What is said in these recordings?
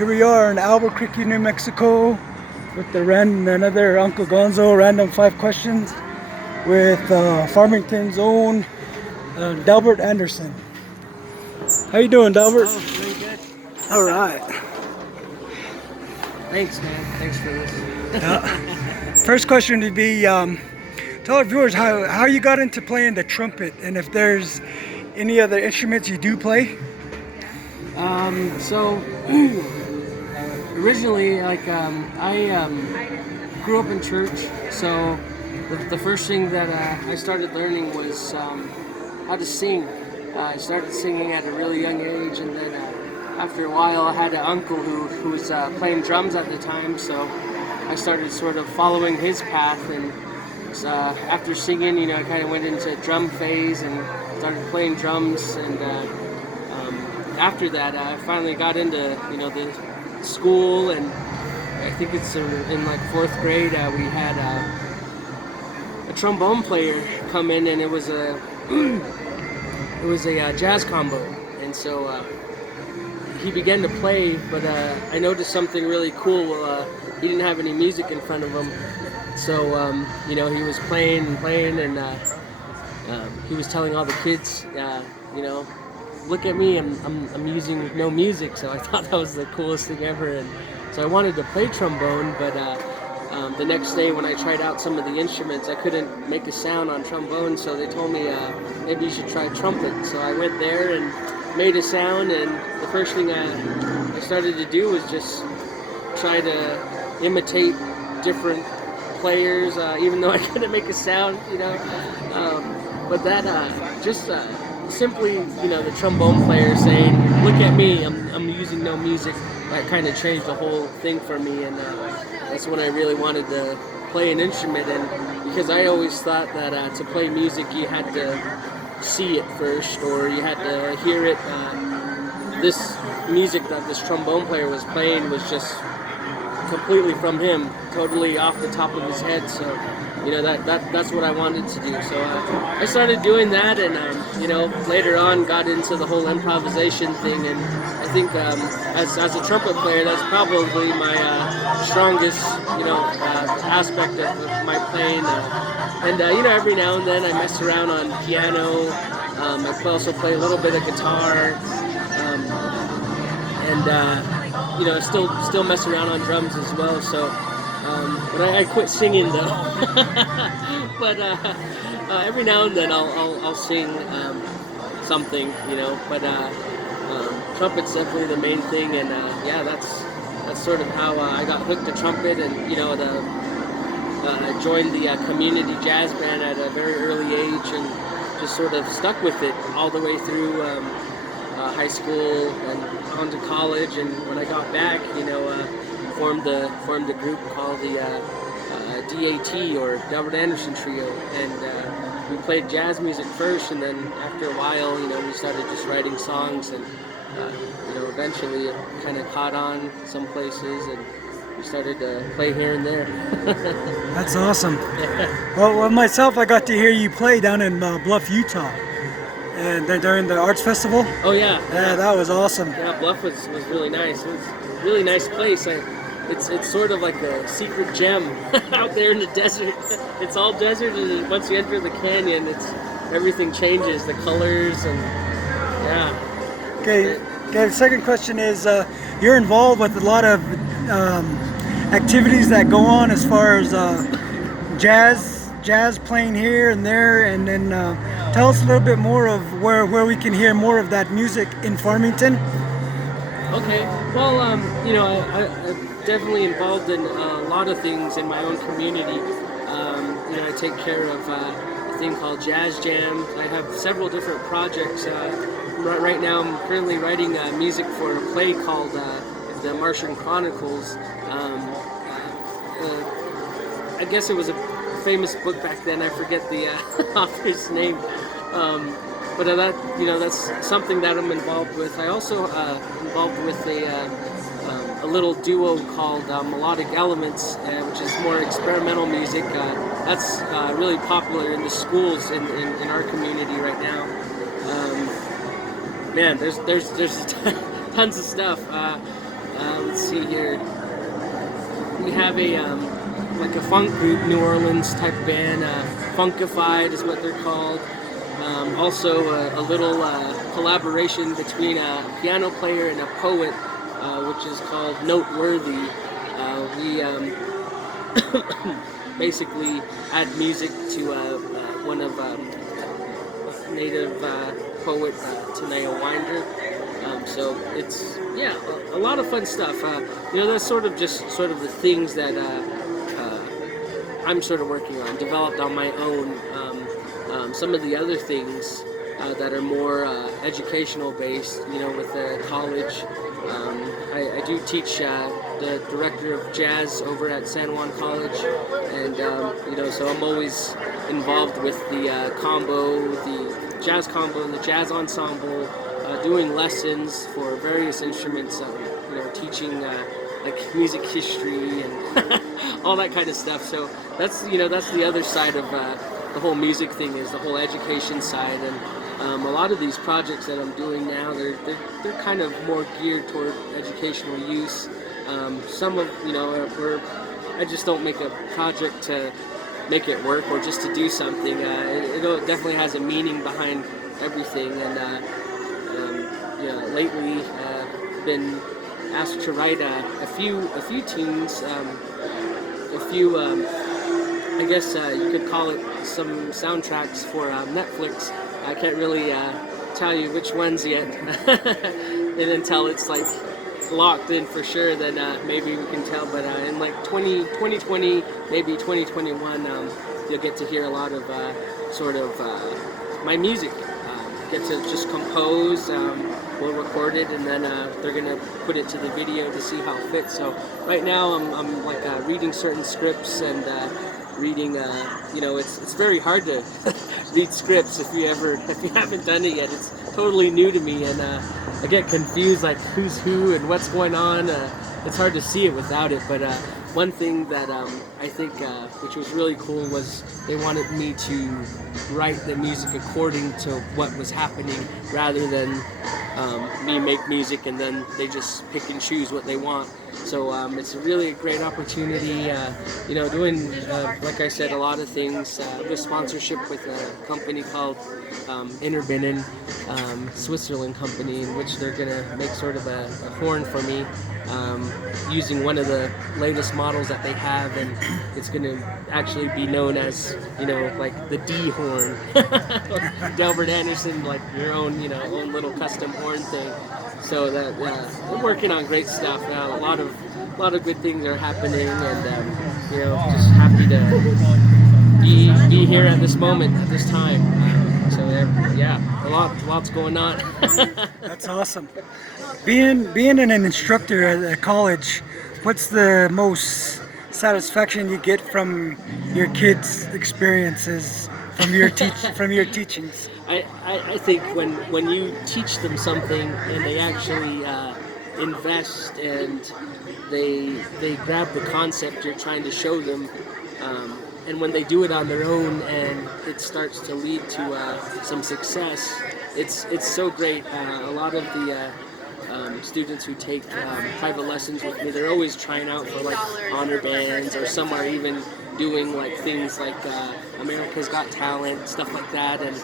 Here we are in Albuquerque, New Mexico, with another Uncle Gonzo random 5 questions with Farmington's own Delbert Anderson. How you doing, Delbert? Oh, very good. All right. Thanks, man. Thanks for this. First question would be, tell our viewers how you got into playing the trumpet, and if there's any other instruments you do play. So originally, I grew up in church. So the first thing that I started learning was how to sing. I started singing at a really young age, and then after a while, I had an uncle who was playing drums at the time. So I started sort of following his path, and after singing, I kind of went into drum phase and started playing drums, and after that, I finally got into the school, and I think it's in like 4th grade. We had a trombone player come in, and it was a jazz combo, and so he began to play. But I noticed something really cool. He didn't have any music in front of him, so he was playing and playing, and he was telling all the kids, look at me, I'm using no music. So I thought that was the coolest thing ever, and so I wanted to play trombone, but the next day when I tried out some of the instruments, I couldn't make a sound on trombone, so they told me maybe you should try trumpet. So I went there and made a sound, and the first thing I started to do was just try to imitate different players, even though I couldn't make a sound, but that simply, the trombone player saying, "Look at me, I'm using no music," that kind of changed the whole thing for me, and that's when I really wanted to play an instrument. And because I always thought that to play music you had to see it first, or you had to hear it. This music that this trombone player was playing was just completely from him, totally off the top of his head. So that's what I wanted to do. So I started doing that, and later on got into the whole improvisation thing. And I think as a trumpet player, that's probably my strongest aspect of my playing. And every now and then I mess around on piano. I also play a little bit of guitar, and still mess around on drums as well. So, but I quit singing though. But every now and then I'll sing something, But trumpet's definitely the main thing, and that's sort of how I got hooked to trumpet, and I joined the community jazz band at a very early age, and just sort of stuck with it all the way through high school and on to college. And when I got back, formed a group called the DAT, or Delbert Anderson Trio, and we played jazz music first, and then after a while, we started just writing songs, and eventually it kind of caught on some places, and we started to play here and there. That's awesome. Well, myself, I got to hear you play down in Bluff, Utah, and then during the arts festival. Oh yeah. Yeah, that was awesome. Yeah, Bluff was really nice. It was a really nice place. It's sort of like a secret gem out there in the desert. It's all desert, and once you enter the canyon, everything changes, the colors, and yeah. Okay. The second question is, you're involved with a lot of activities that go on as far as jazz playing here and there, and then tell us a little bit more of where we can hear more of that music in Farmington. Okay. Well, I'm definitely involved in a lot of things in my own community. I take care of a thing called Jazz Jam. I have several different projects. Right now, I'm currently writing music for a play called The Martian Chronicles. I guess it was a famous book back then. I forget the author's name. But that's something that I'm involved with. I also involved with a little duo called Melodic Elements, which is more experimental music. That's really popular in the schools in our community right now. Man, there's tons of stuff. Let's see here. We have a like a funk group, New Orleans type band. Funkified is what they're called. Also, a little collaboration between a piano player and a poet, which is called Noteworthy. We basically add music to one of native poet Tanea Winder. So it's a lot of fun stuff. That's sort of the things that I'm sort of working on, developed on my own. Some of the other things that are more educational based, with the college. I do teach the director of jazz over at San Juan College, and so I'm always involved with the combo, the jazz combo, the jazz ensemble, doing lessons for various instruments, teaching like music history and all that kind of stuff. So that's the other side of the whole music thing, is the whole education side. And a lot of these projects that I'm doing now, they're kind of more geared toward educational use. Some of I just don't make a project to make it work or just to do something. It definitely has a meaning behind everything. And lately been asked to write a few tunes, I guess you could call it some soundtracks for Netflix. I can't really tell you which ones yet, and until it's like locked in for sure, then maybe we can tell. But in like 2020, maybe 2021, you'll get to hear a lot of sort of my music. Get to just compose, we'll record it, and then they're gonna put it to the video to see how it fits. So right now I'm like reading certain scripts and reading. It's very hard to read scripts if you haven't done it yet. It's totally new to me, and I get confused, like who's who and what's going on. It's hard to see it without it, but one thing that I think which was really cool was they wanted me to write the music according to what was happening, rather than me make music and then they just pick and choose what they want. So it's really a great opportunity, doing, like I said, a lot of things with sponsorship with a company called Interbinnen, Switzerland company, in which they're going to make sort of a horn for me, using one of the latest models that they have, and it's going to actually be known as, like the D horn. Delbert Anderson, like your own, own little custom horn thing. So that we're working on great stuff now. A lot of good things are happening, and just happy to be here at this moment, at this time. So lots going on. That's awesome. Being an instructor at college, what's the most satisfaction you get from your kids' experiences, from your teachings? I think when you teach them something and they actually invest and they grab the concept you're trying to show them, and when they do it on their own and it starts to lead to some success, it's so great. A lot of the students who take private lessons with me, they're always trying out for like honor bands, or some are even doing like things like America's Got Talent, stuff like that. And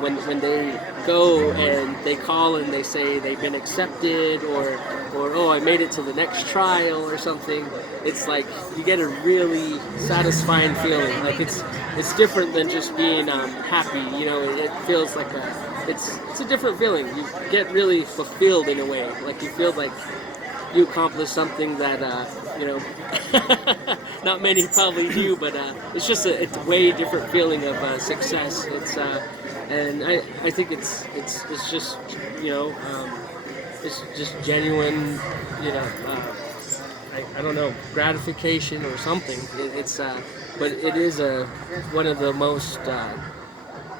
when they go and they call and they say they've been accepted, or oh, I made it to the next trial or something, it's like you get a really satisfying feeling. Like it's different than just being happy. It feels like it's a different feeling. You get really fulfilled in a way. Like you feel like you accomplished something that not many probably do, but it's just it's a way different feeling of success. It's and I think it's just it's just genuine, I don't know, gratification or something. But it is one of the most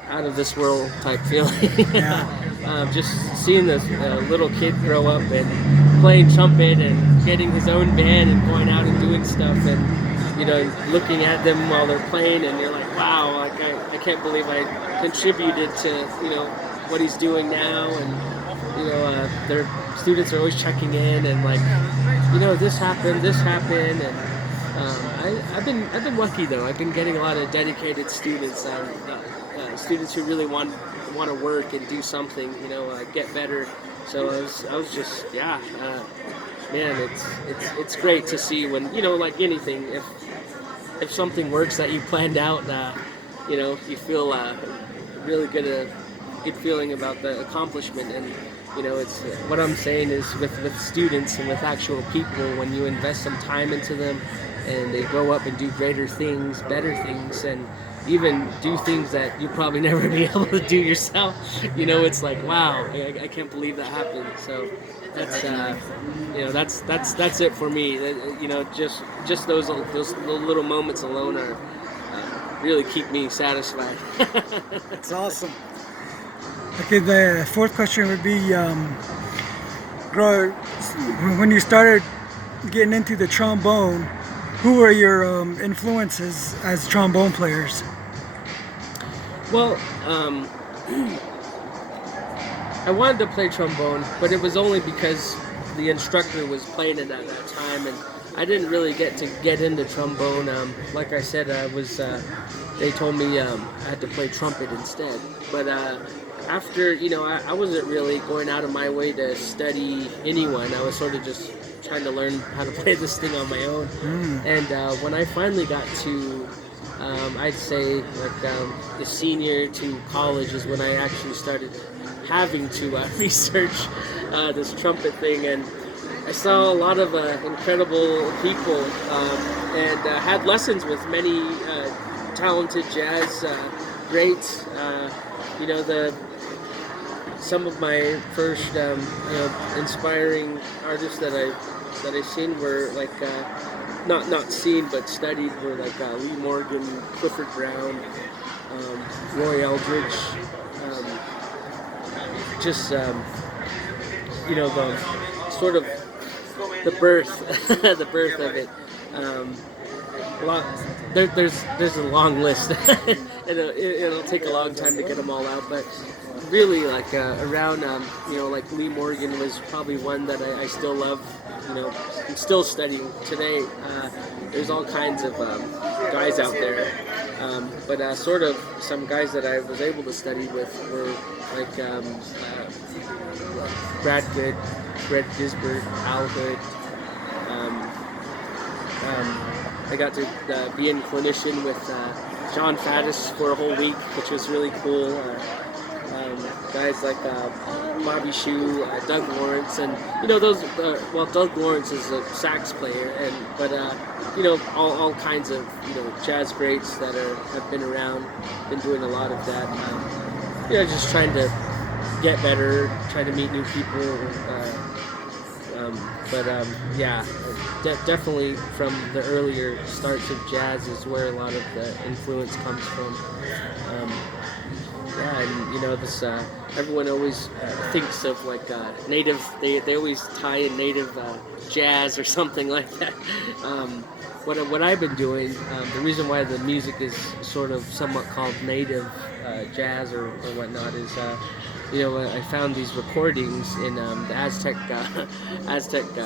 out of this world type feeling. Just seeing this little kid grow up and playing trumpet and getting his own band and going out and doing stuff, and looking at them while they're playing, and you're like, wow, like I can't believe I contributed to what he's doing now. And their students are always checking in and like, this happened, and I've been lucky though. I've been getting a lot of dedicated students, students who really want to work and do something, get better. So I was just man, it's great to see when like anything, if something works that you planned out, you feel really good feeling about the accomplishment. And it's what I'm saying is with students and with actual people, when you invest some time into them and they grow up and do greater things, better things, and even do things that you probably never be able to do yourself, it's like, wow, I can't believe that happened. So that's it for me. Just those little moments alone are really keep me satisfied. That's awesome. Okay, the fourth question would be, when you started getting into the trombone, who were your influences as trombone players? Well, I wanted to play trombone, but it was only because the instructor was playing it at that time, and I didn't really get into trombone. Like I said, they told me I had to play trumpet instead. But after, I wasn't really going out of my way to study anyone. I was sort of just trying to learn how to play this thing on my own. And when I finally got to, I'd say like the senior to college is when I actually started having to research this trumpet thing, and I saw a lot of incredible people, and had lessons with many talented jazz greats. Some of my first inspiring artists that I've seen were like not seen but studied were like Lee Morgan, Clifford Brown, Roy Eldridge. The sort of the birth the birth of it. There's a long list. It'll take a long time to get them all out, but really like around like Lee Morgan was probably one that I still love. I'm still studying today. There's all kinds of guys out there, but sort of some guys that I was able to study with were like Brad Good, Brett Gisbert, Al Hood. I got to be in clinician with John Faddis for a whole week, which was really cool. Guys like Bobby Shue, Doug Lawrence, and those. Doug Lawrence is a sax player, but all kinds of jazz greats that have been around, been doing a lot of that. Just trying to get better, trying to meet new people. Definitely from the earlier starts of jazz is where a lot of the influence comes from. This everyone always thinks of like native. They always tie in native jazz or something like that. What I've been doing, the reason why the music is sort of somewhat called native jazz or whatnot is. I found these recordings in the Aztec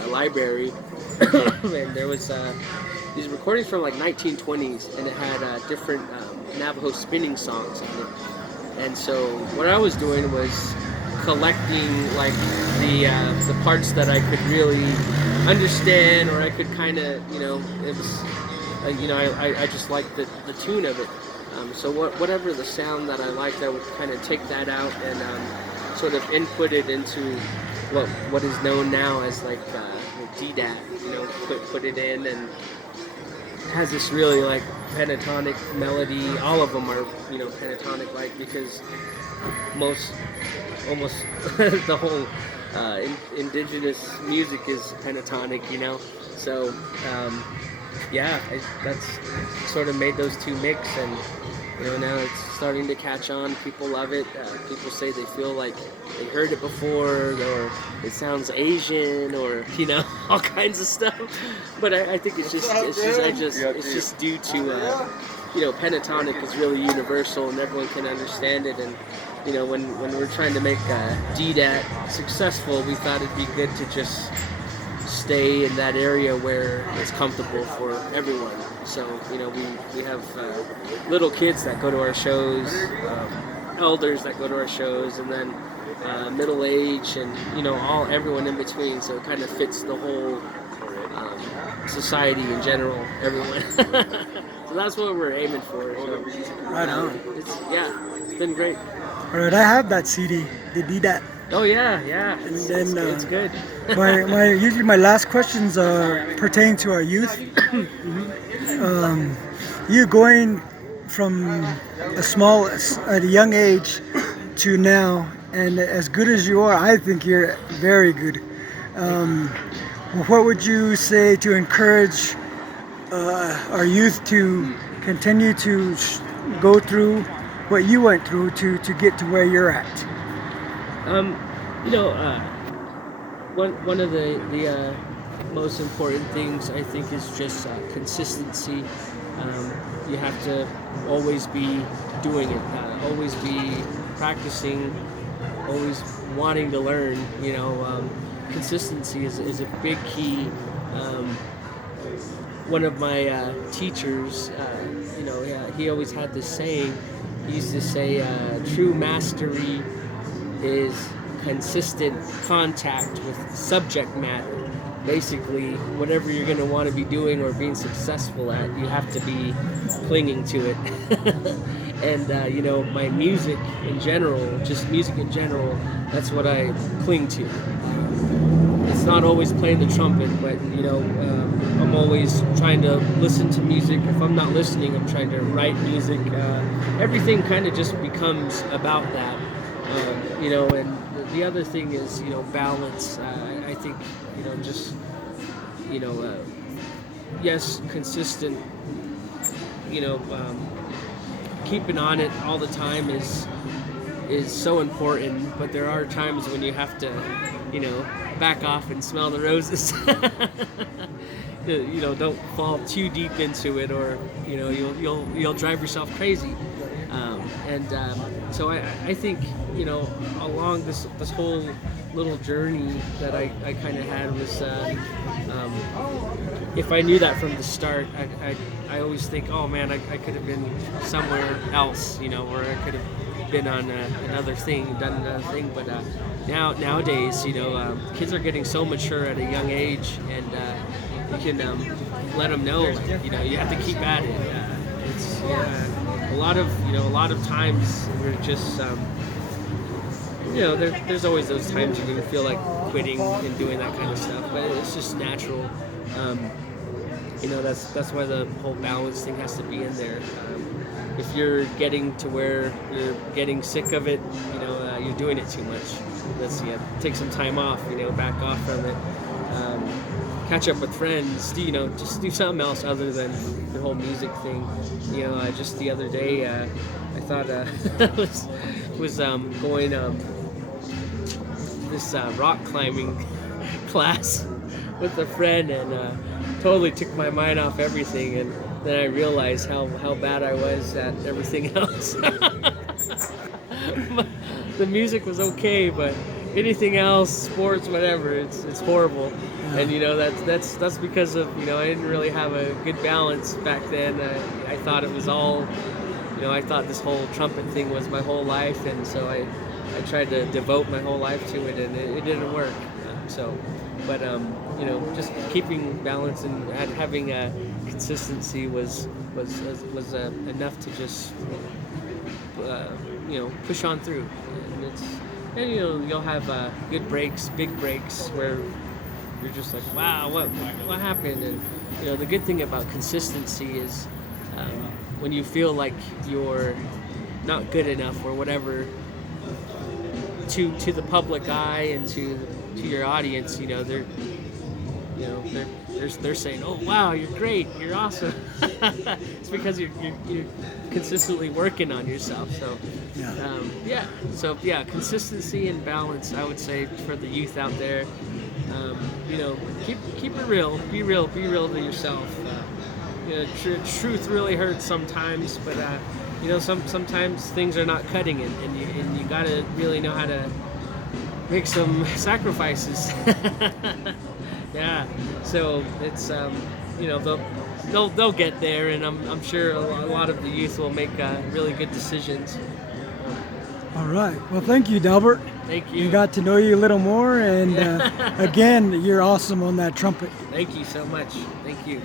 library, and there was these recordings from like 1920s, and it had different Navajo spinning songs on it. And so what I was doing was collecting like the parts that I could really understand, or I could kind of it was I just liked the tune of it. So whatever the sound that I liked, I would kind of take that out and sort of input it into what is known now as like DDAT. Put it in, and it has this really like pentatonic melody. All of them are pentatonic like, because almost the whole indigenous music is pentatonic. So. That's sort of made those two mix, and now it's starting to catch on. People love it. People say they feel like they heard it before, or it sounds Asian, or all kinds of stuff. But I think it's just due to pentatonic is really universal and everyone can understand it. And when we're trying to make DDAT successful, we thought it'd be good to just stay in that area where it's comfortable for everyone. So we have little kids that go to our shows, elders that go to our shows, and then middle age, and everyone in between. So it kind of fits the whole society in general, everyone. So that's what we're aiming for. So, Right on. It's been great. All right, I have that CD. They did that. Oh yeah. It's good. Usually my last questions pertain to our youth. You going from at a young age to now, and as good as you are, I think you're very good. What would you say to encourage our youth to continue to go through what you went through to get to where you're at? One of the most important things, I think, is just consistency. You have to always be doing it, always be practicing, always wanting to learn. Consistency is a big key. One of my teachers, he always had this saying. He used to say, true mastery is consistent contact with subject matter. Basically, whatever you're going to want to be doing or being successful at, you have to be clinging to it. And my music in general, that's what I cling to. It's not always playing the trumpet, but I'm always trying to listen to music. If I'm not listening, I'm trying to write music. Everything kind of just becomes about that. And the other thing is, balance. I think, yes, consistent, keeping on it all the time is so important, but there are times when you have to, back off and smell the roses. Don't fall too deep into it, or you'll drive yourself crazy. So I think along this whole little journey that I kind of had was if I knew that from the start, I always think, oh man, I could have been somewhere else, or I could have been on another thing, done another thing. But nowadays, kids are getting so mature at a young age, and you can let them know, you have to keep at it. It's a lot of times we're just there's always those times when you feel like quitting and doing that kind of stuff, but it's just natural. That's why the whole balance thing has to be in there. If you're getting to where you're getting sick of it, you're doing it too much. Take some time off, back off from it. Catch up with friends, just do something else other than the whole music thing. Just the other day, I thought I was going this rock climbing class with a friend, and totally took my mind off everything, and then I realized how bad I was at everything else. The music was okay, but anything else, sports, whatever, it's horrible. And that's because of I didn't really have a good balance back then. I thought it was all I thought this whole trumpet thing was my whole life, and so I tried to devote my whole life to it, and it didn't work. But just keeping balance and having a consistency was enough to just push on through. And you'll have good breaks, big breaks where you're just like, wow, what happened? And the good thing about consistency is when you feel like you're not good enough or whatever to the public eye and to your audience, they're saying, oh wow, you're great, you're awesome. It's because you're consistently working on yourself. So consistency and balance, I would say, for the youth out there. Keep it real, be real to yourself. truth really hurts sometimes, but sometimes things are not cutting it, and you gotta really know how to make some sacrifices. Yeah, so it's they'll get there, and I'm sure a lot of the youth will make really good decisions. All right. Well, thank you, Delbert. Thank you. We got to know you a little more, and again, you're awesome on that trumpet. Thank you so much. Thank you.